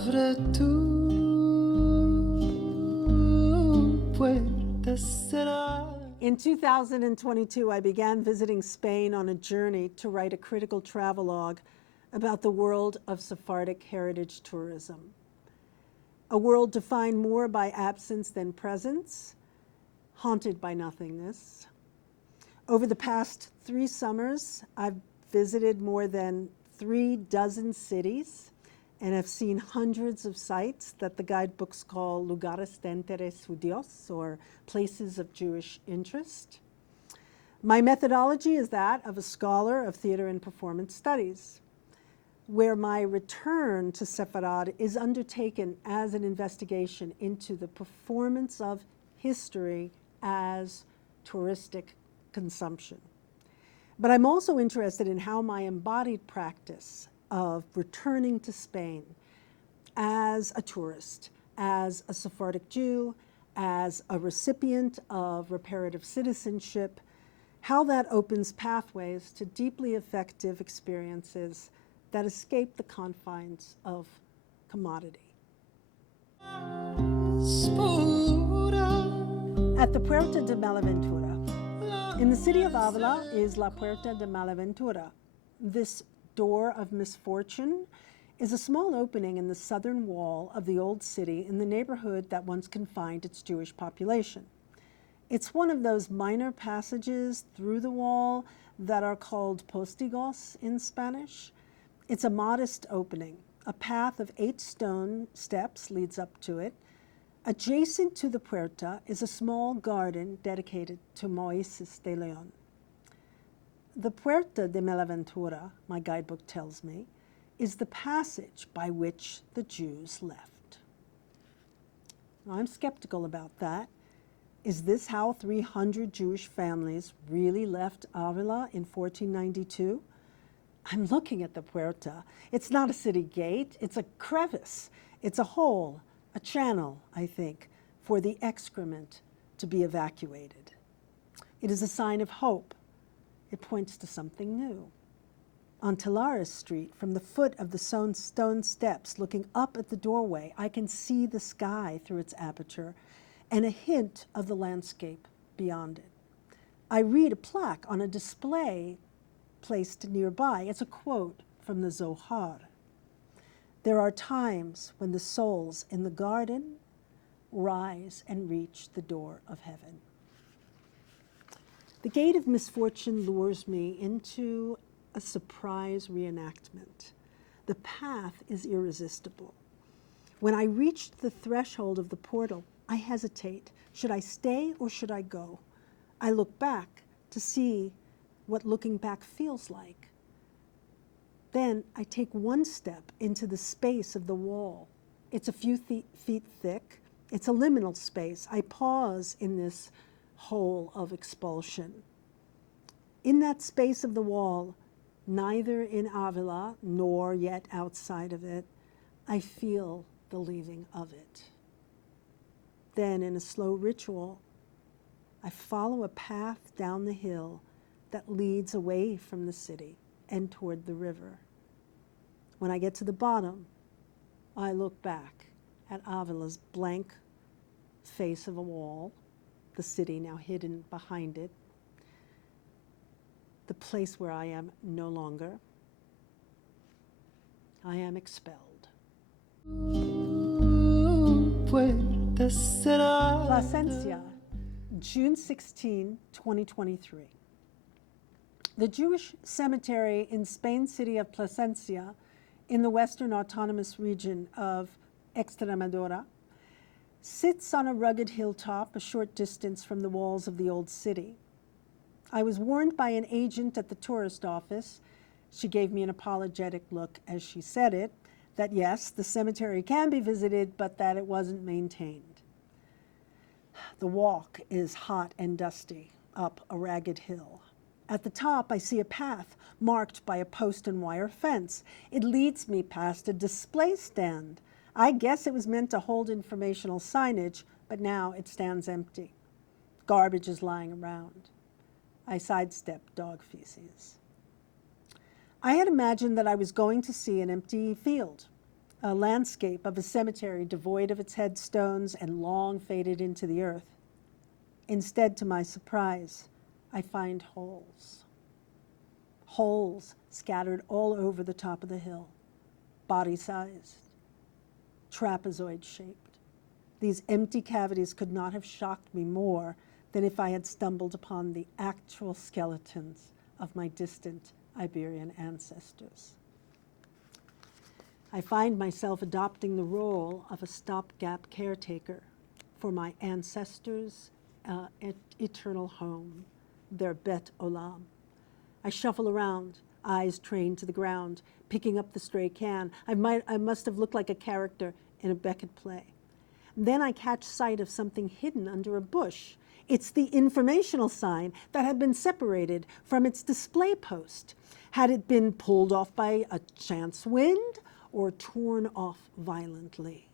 Abre tu puerta será. In 2022, I began visiting Spain on a journey to write a critical travelogue about the world of Sephardic heritage tourism. A world defined more by absence than presence, haunted by nothingness. Over the past 3 summers, I've visited more than 36 cities and have seen hundreds of sites that the guidebooks call lugares de interés judíos, or places of Jewish interest. My methodology is that of a scholar of theater and performance studies, where my return to Sepharad is undertaken as an investigation into the performance of history as touristic consumption. But I'm also interested in how my embodied practice of returning to Spain as a tourist, as a Sephardic Jew, as a recipient of reparative citizenship, how that opens pathways to deeply effective experiences that escape the confines of commodity. At the Puerta de Malaventura. In the city of Avila is La Puerta de Malaventura. This door of misfortune is a small opening in the southern wall of the old city in the neighborhood that once confined its Jewish population. It's one of those minor passages through the wall that are called postigos in Spanish. It's a modest opening. A path of 8 stone steps leads up to it. Adjacent to the puerta is a small garden dedicated to Moises de Leon. The Puerta de Malaventura, my guidebook tells me, is the passage by which the Jews left. Now, I'm skeptical about that. Is this how 300 Jewish families really left Avila in 1492? I'm looking at the Puerta. It's not a city gate, it's a crevice. It's a hole, a channel, I think, for the excrement to be evacuated. It is a sign of hope. It points to something new. On Telares Street, from the foot of the stone steps, looking up at the doorway, I can see the sky through its aperture and a hint of the landscape beyond it. I read a plaque on a display placed nearby. It's a quote from the Zohar. There are times when the souls in the garden rise and reach the door of heaven. The gate of misfortune lures me into a surprise reenactment. The path is irresistible. When I reach the threshold of the portal, I hesitate. Should I stay or should I go? I look back to see what looking back feels like. Then I take one step into the space of the wall. It's a few feet thick. It's a liminal space. I pause in this hole of expulsion. In that space of the wall, neither in Avila nor yet outside of it, I feel the leaving of it. Then, in a slow ritual, I follow a path down the hill that leads away from the city and toward the river. When I get to the bottom, I look back at Avila's blank face of a wall, the city now hidden behind it, the place where I am no longer. I am expelled. Plasencia, June 16, 2023. The Jewish cemetery in Spain's city of Plasencia, in the Western Autonomous Region of Extremadura, sits on a rugged hilltop a short distance from the walls of the old city. I was warned by an agent at the tourist office, she gave me an apologetic look as she said it, that yes, the cemetery can be visited, but that it wasn't maintained. The walk is hot and dusty up a ragged hill. At the top, I see a path marked by a post and wire fence. It leads me past a display stand. I guess it was meant to hold informational signage, but now it stands empty. Garbage is lying around. I sidestep dog feces. I had imagined that I was going to see an empty field. a landscape of a cemetery devoid of its headstones and long faded into the earth. Instead, to my surprise, I find holes. Holes scattered all over the top of the hill, body-sized, trapezoid-shaped. These empty cavities could not have shocked me more than if I had stumbled upon the actual skeletons of my distant Iberian ancestors. I find myself adopting the role of a stopgap caretaker for my ancestors' eternal home, their Bet Olam. I shuffle around, eyes trained to the ground, picking up the stray can. I must have looked like a character in a Beckett play. Then I catch sight of something hidden under a bush. It's the informational sign that had been separated from its display post. Had it been pulled off by a chance wind or torn off violently?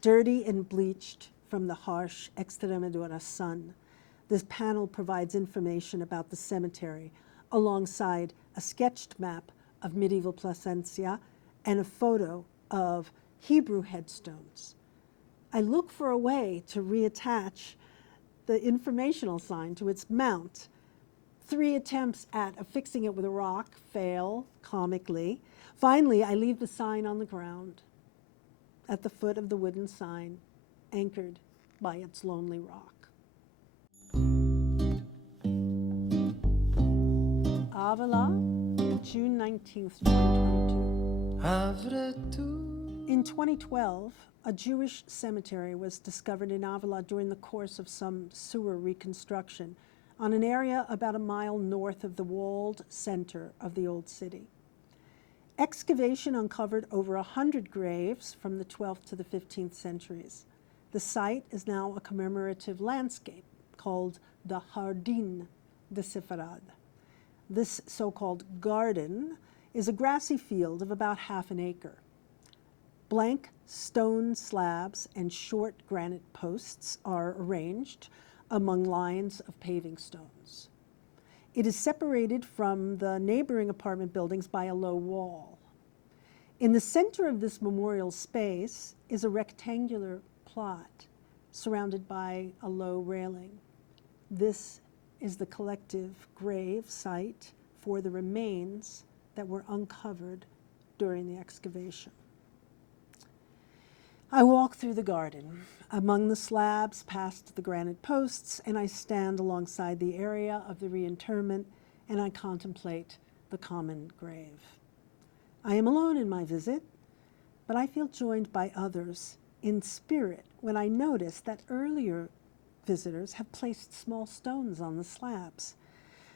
Dirty and bleached from the harsh Extremadura sun, this panel provides information about the cemetery alongside a sketched map of medieval Plasencia and a photo of Hebrew headstones. I look for a way to reattach the informational sign to its mount. 3 attempts at affixing it with a rock fail comically. Finally, I leave the sign on the ground at the foot of the wooden sign, anchored by its lonely rock. Avila, June 19th, 2022. In 2012, a Jewish cemetery was discovered in Avila during the course of some sewer reconstruction on an area about a mile north of the walled center of the old city. Excavation uncovered over 100 graves from the 12th to the 15th centuries. The site is now a commemorative landscape called the Jardín de Sepharad. This so-called garden is a grassy field of about half an acre. Blank stone slabs and short granite posts are arranged among lines of paving stones. It is separated from the neighboring apartment buildings by a low wall. In the center of this memorial space is a rectangular plot surrounded by a low railing. This is the collective grave site for the remains that were uncovered during the excavation. I walk through the garden, among the slabs past the granite posts, and I stand alongside the area of the reinterment, and I contemplate the common grave. I am alone in my visit, but I feel joined by others in spirit when I notice that earlier visitors have placed small stones on the slabs.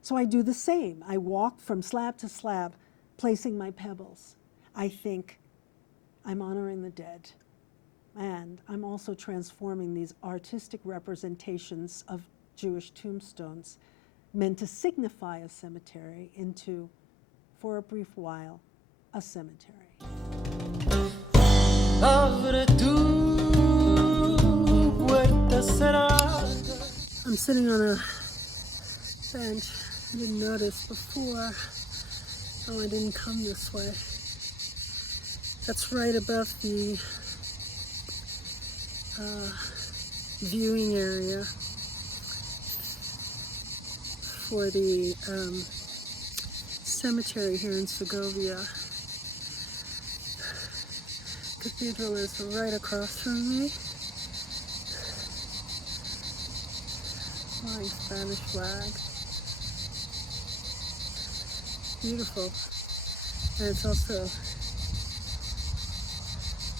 So I do the same. I walk from slab to slab, placing my pebbles. I think, I'm honoring the dead. And I'm also transforming these artistic representations of Jewish tombstones meant to signify a cemetery into, for a brief while, a cemetery. I'm sitting on a bench. I didn't notice before. Oh, I didn't come this way. That's right above the viewing area for the cemetery here in Segovia. Cathedral is right across from me. Flying Spanish flag. Beautiful. And it's also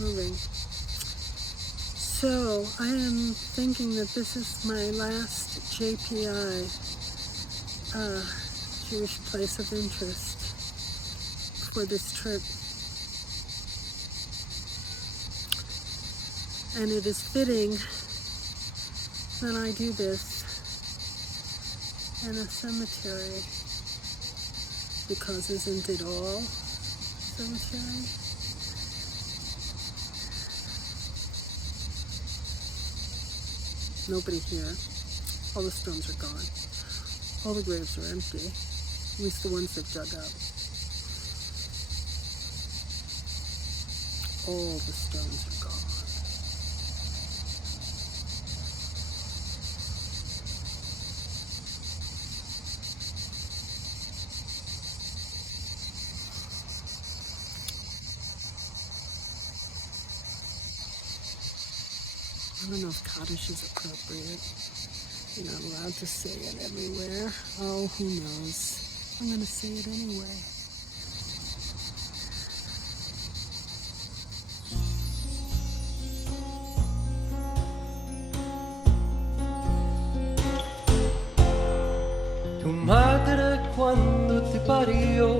moving. So I am thinking that this is my last JPI, Jewish place of interest, for this trip. And it is fitting that I do this in a cemetery, because isn't it all cemetery? Nobody here. All the stones are gone. All the graves are empty, at least the ones they've dug up. All the stones are gone. I don't know if Kaddish is appropriate. You're not allowed to say it everywhere. Oh, who knows? I'm going to say it anyway. Tu madre quando ti parió